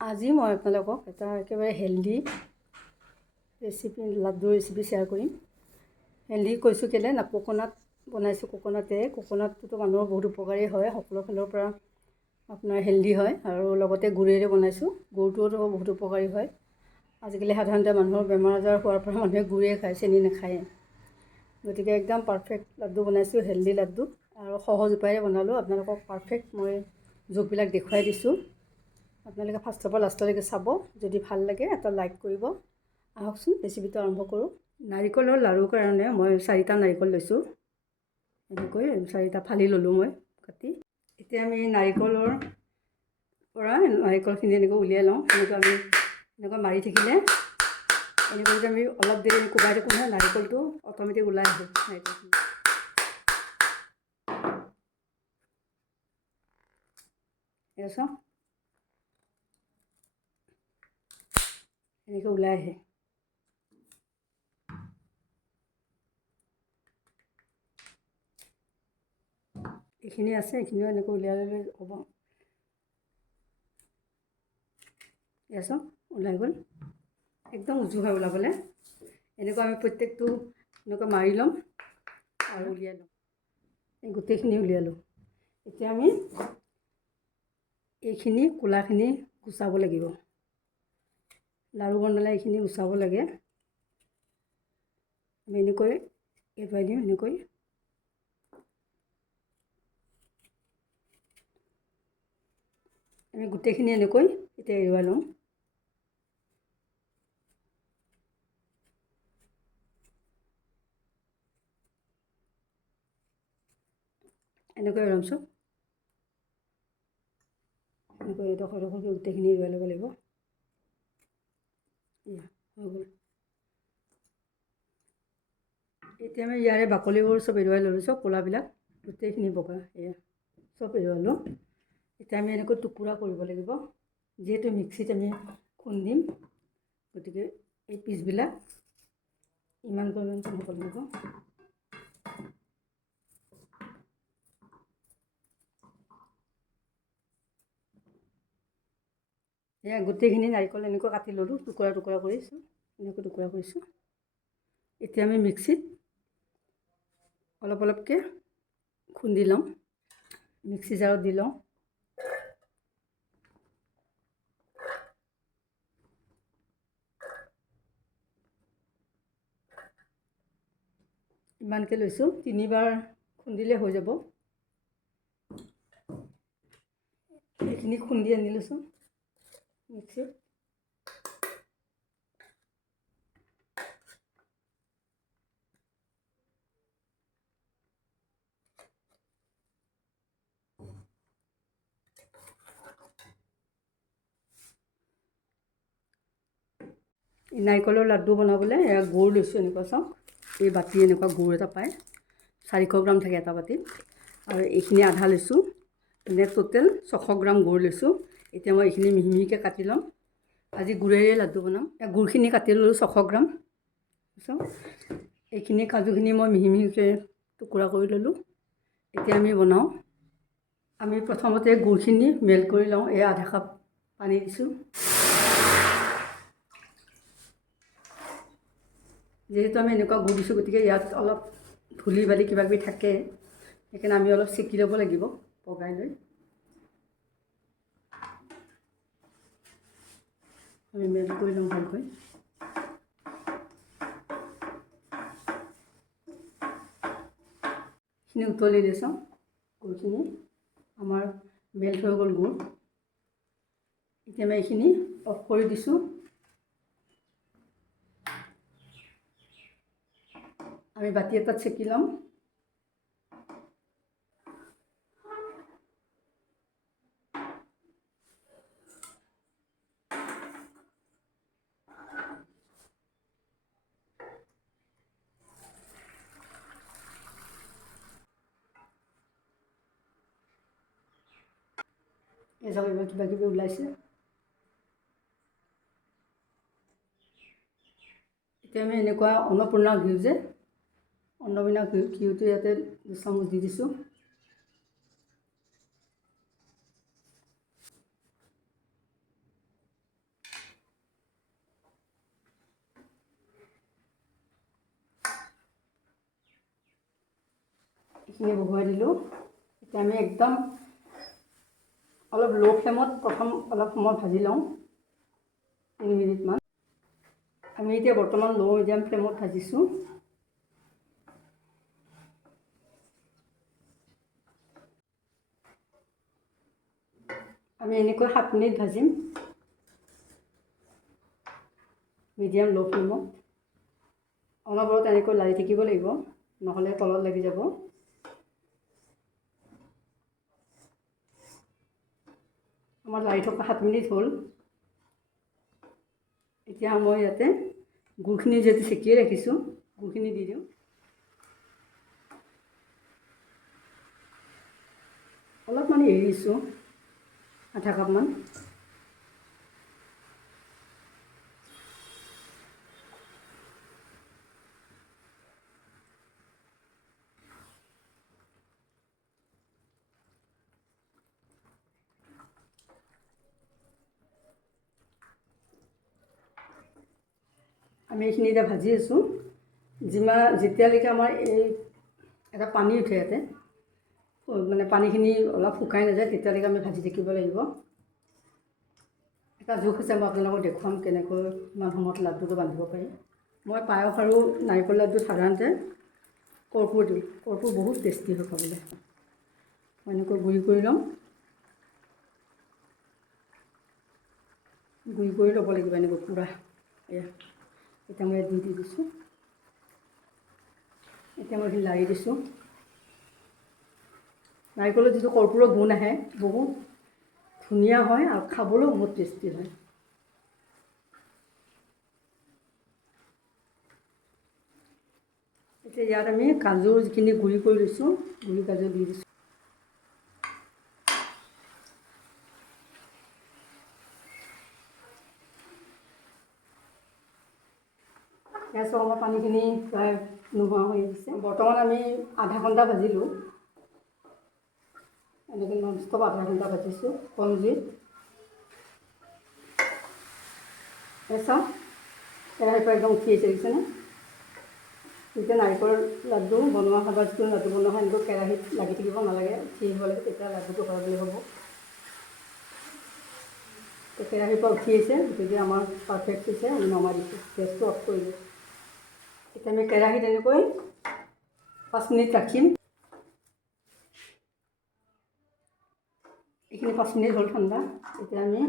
আজি মই আপোনালোকক এটা একেবাৰে healthy recipe laddu recipe share কৰিম। হেল্ডি কৈছোঁ কেলৈ না, কোকোনাট বনাইছোঁ। কোকোনাটটোতো মানুহৰ বহুত উপকাৰী হয়, সকলো ফালৰ পৰা আপোনাৰ হেল্ডি হয়। আৰু লগতে গুড়েৰে বনাইছোঁ, গুড়টোতো বহুত উপকাৰী হয়। আজিকালি সাধাৰণতে মানুহৰ বেমাৰ আজাৰ হোৱাৰ পৰা মানুহে গুড়ে খায়, চেনি নাখায়। গতিকে একদম পাৰফেক্ট লাড্ডু বনাইছোঁ, হেল্ডি লাড্ডু, আৰু সহজ উপায়েৰে বনালোঁ। আপোনালোকক পাৰফেক্ট মই জোখবিলাক দেখুৱাই দিছোঁ। আপোনালোকে ফাৰ্ষ্টৰ পৰা লাষ্টলৈকে চাব। যদি ভাল লাগে এটা লাইক কৰিব। আহকচোন ৰেচিপিটো আৰম্ভ কৰোঁ। নাৰিকলৰ লাড়ুৰ কাৰণে মই 4টা নাৰিকল লৈছোঁ। এনেকৈ 4টা ফালি ল'লোঁ মই কাটি। এতিয়া আমি নাৰিকলৰ পৰা নাৰিকলখিনি এনেকৈ উলিয়াই লওঁ। এনেকৈ মাৰি থাকিলে, এনেকৈ যদি আমি অলপ দেৰি কোবাই থাকোঁ নহয়, নাৰিকলটো অট'মেটিক ওলাই আহে। নাৰিকলখিনি চাওক, এনেকৈ ওলাই আহে। এইখিনি আছে, এইখিনিও এনেকৈ উলিয়াই ল'লে হ'ব। চাওক ওলাই গ'ল, একদম উজু হয় ওলাবলৈ। এনেকৈ আমি প্ৰত্যেকটো এনেকৈ মাৰি ল'ম আৰু উলিয়াই ল'ম। এই গোটেইখিনি উলিয়ালোঁ। এতিয়া আমি এইখিনি ক'লাখিনি গুচাব লাগিব। লাড়ু বনালে এইখিনি গুচাব লাগে। আমি এনেকৈ এৰুৱাই দিম, এনেকৈ আমি গোটেইখিনি এনেকৈ এতিয়া এৰুৱাই লওঁ। এনেকৈ এৰুৱাম চব, এনেকৈ এডোখৰ এডোখৰকৈ গোটেইখিনি এৰুৱাই ল'ব লাগিব। হৈ গ'ল। এতিয়া আমি ইয়াৰে বাকলিবোৰ চব এৰুৱাই ল'লোঁ, চব ক'লাবিলাক গোটেইখিনি বগা এয়া চব এৰুৱালোঁ। এতিয়া আমি এনেকৈ টুকুৰা কৰিব লাগিব। যিহেতু মিক্সিত আমি খুন্দিম, গতিকে এই পিচবিলাক ইমানকৈ হ'ব লাগিব। এয়া গোটেইখিনি নাৰিকল এনেকৈ কাটি ল'লোঁ, টুকুৰা টুকুৰা কৰিছোঁ, এনেকৈ টুকুৰা কৰিছোঁ। এতিয়া আমি মিক্সিত অলপ অলপকৈ খুন্দি লওঁ, মিক্সি জাৰত দি লওঁ। ইমানকৈ লৈছোঁ, 3বাৰ খুন্দিলে হৈ যাব। এইখিনি খুন্দি আনি লৈছোঁ মিক্সিত। নাৰিকলৰ লাড্ডু বনাবলৈ এয়া গুড় লৈছোঁ। এনেকুৱা চাওক, এই বাতি এনেকুৱা গুড় এটা পায়, 400 গ্ৰাম থাকে এটা বাতিত, আৰু এইখিনি আধা লৈছোঁ। এনে টোটেল 600 গ্ৰাম গুড় লৈছোঁ। এতিয়া মই এইখিনি মিহি মিহিকৈ কাটি ল'ম। আজি গুড়েৰে লাড্ডু বনাম। গুড়খিনি কাটি ল'লোঁ 600 গ্ৰাম। চাওক, এইখিনি কাজুখিনি মই মিহি মিহিকৈ টুকুৰা কৰি ল'লোঁ। এতিয়া আমি বনাওঁ। আমি প্ৰথমতে গুড়খিনি মেল্ট কৰি লওঁ। এই আধা কাপ পানী দিছোঁ। যিহেতু আমি এনেকুৱা গুড় দিছোঁ, গতিকে ইয়াত অলপ ধূলি বালি কিবা কিবি থাকে, সেইকাৰণে আমি অলপ চেকি ল'ব লাগিব পগাই লৈ। আমি মেল্ট কৰি লওঁ ভালকৈ। এইখিনি উতলি দি চাওঁ, গুড়খিনি আমাৰ মেল্ট হৈ গ'ল গুড়। এতিয়া আমি এইখিনি অফ কৰি দিছোঁ। আমি বাতি এটাত চেকি ল'ম। এই চাওক, এইবাৰ কিবা কিবি ওলাইছে। এতিয়া আমি এনেকুৱা অন্নপূৰ্ণা ঘিউ যে, অন্নপূৰ্ণা ঘিউটো ইয়াতে 2 চামুচ দি দিছোঁ। এইখিনি বহুৱাই দিলোঁ। এতিয়া আমি একদম অলপ ল' ফ্লেমত প্ৰথম অলপ সময় ভাজি লওঁ, 3 মিনিটমান। আমি এতিয়া বৰ্তমান ল' মিডিয়াম ফ্লেমত ভাজিছোঁ। আমি এনেকৈ 7 মিনিট ভাজিম, মিডিয়াম ল' ফ্লেমত। অনবৰত এনেকৈ লাৰি থাকিব লাগিব, নহ'লে তলত লাগি যাব। আমাৰ লাৰি থকা 7 মিনিট হ'ল। এতিয়া মই ইয়াতে গুড়খিনি যিহেতু চেকিয়ে ৰাখিছোঁ, গুড়খিনি দি দিওঁ। অলপমান এৰি দিছোঁ, আধা কাপমান। আমি এইখিনি এতিয়া ভাজি আছোঁ। যেতিয়ালৈকে আমাৰ এই এটা পানী উঠে ইয়াতে, মানে পানীখিনি অলপ শুকাই নাযায়, তেতিয়ালৈকে আমি ভাজি থাকিব লাগিব। এটা জোখ আছে, মই আপোনালোকক দেখুৱাম কেনেকৈ ইমান সময়ত লাড্ডুটো বান্ধিব পাৰি। মই পায়স আৰু নাৰিকল লাড্ডুত সাধাৰণতে কৰ্পূৰ দিওঁ। কৰ্পূৰ বহুত টেষ্টি হয় খাবলৈ। মই এনেকৈ গুড়ি কৰি ল'ম। গুড়ি কৰি ল'ব লাগিব এনেকৈ পূৰা। এতিয়া মই দি দিছোঁ। এতিয়া মই লাৰি দিছোঁ। নাৰিকলৰ যিটো কৰ্পূৰৰ গুণ আহে, বহুত ধুনীয়া হয় আৰু খাবলৈও বহুত টেষ্টি হয়। এতিয়া ইয়াত আমি কাজুৰ যিখিনি গুড়ি কৰি লৈছোঁ, গুড়ি কাজু দি দিছোঁ। গেছৰ আমাৰ পানীখিনি প্ৰায় নোহোৱা হৈ আহিছে। বৰ্তমান আমি আধা ঘণ্টা ভাজিলোঁ, এনেকৈ নন ষ্টপ আধা ঘণ্টা ভাজিছোঁ কম জুইত। চাওঁ কেৰাহীৰ পৰা একদম উঠি আহিছে, দেখিছেনে? যেতিয়া নাৰিকল লাড্ডু বনোৱা হয় বা যিকোনো লাড্ডু বনোৱা হয়, এনেকৈ কেৰাহীত লাগি থাকিব নালাগে, উঠি আহিব লাগে, তেতিয়া লাড্ডুটো হয় বুলি হ'ব। কেৰাহীৰ পৰা উঠি আহিছে, গতিকে আমাৰ পাৰফেক্ট হৈছে। আমি নমাই দিছোঁ, গেছটো অফ কৰিলোঁ। এতিয়া আমি কেৰাহীত এনেকৈ 5 মিনিট ৰাখিম। এইখিনি 5 মিনিট হ'ল ঠাণ্ডা। এতিয়া আমি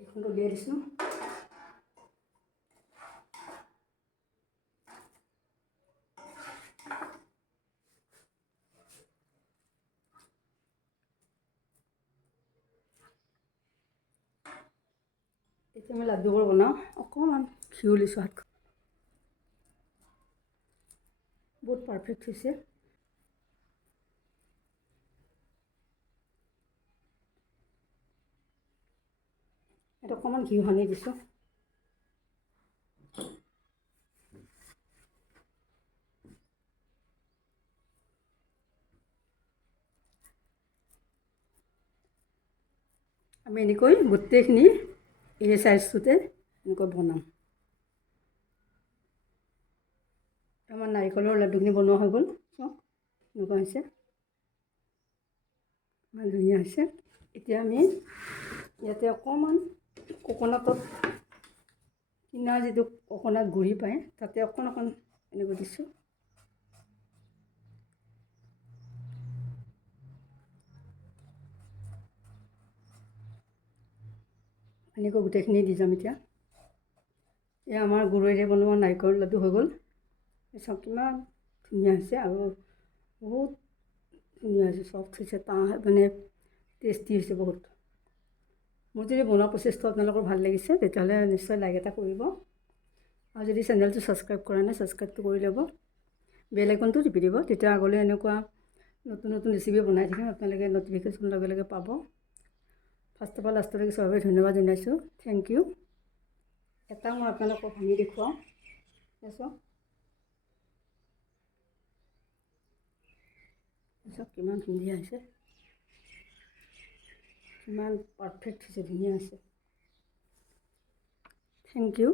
এইখন উলিয়াই দিছোঁ। এতিয়া আমি লাড্ডুবোৰ বনাওঁ। অকণমান ঘিউ লৈছোঁ হাতখন। বহুত পাৰফেক্ট হৈছে। এটা অকণমান ঘিউ সানি দিছোঁ। আমি এনেকৈ গোটেইখিনি এই চাইজটোতে এনেকৈ বনাম। আমাৰ নাৰিকলৰ লাড্ডুখিনি বনোৱা হৈ গ'ল। চাওক এনেকুৱা হৈছে, ইমান ধুনীয়া হৈছে। এতিয়া আমি ইয়াতে অকণমান কোকোনাটত কিনা যিটো কোকোনাট গুড়ি পায়, তাতে অকণ এনেকৈ দিছোঁ। এনেকৈ গোটেইখিনি দি যাম। এতিয়া আমাৰ গুড়েৰে বনোৱা নাৰিকল লাড্ডু হৈ গ'ল। চাওক কিমান ধুনীয়া হৈছে আৰু বহুত ধুনীয়া হৈছে, চফ্ট হৈছে, মানে টেষ্টি হৈছে বহুত। মোৰ যদি বনোৱা প্ৰচেছটো আপোনালোকৰ ভাল লাগিছে, তেতিয়াহ'লে নিশ্চয় লাইক এটা কৰিব। আৰু যদি চেনেলটো ছাবস্ক্ৰাইব কৰা নাই, ছাবস্ক্ৰাইবটো কৰি ল'ব। বেল আইকনটো টিপি দিব, তেতিয়া আগলৈ এনেকুৱা নতুন নতুন ৰেচিপি বনাই থাকিম, আপোনালোকে ন'টিফিকেশ্যন লগে লগে পাব। ফাৰ্ষ্টৰ পৰা লাষ্টলৈকে চবেই ধন্যবাদ জনাইছোঁ। Thank you. এটা মই আপোনালোকক ভাঙি দেখুৱাওঁ। চাওক কিমান ধুনীয়া হৈছে, কিমান পাৰফেক্ট হৈছে, ধুনীয়া হৈছে। Thank U.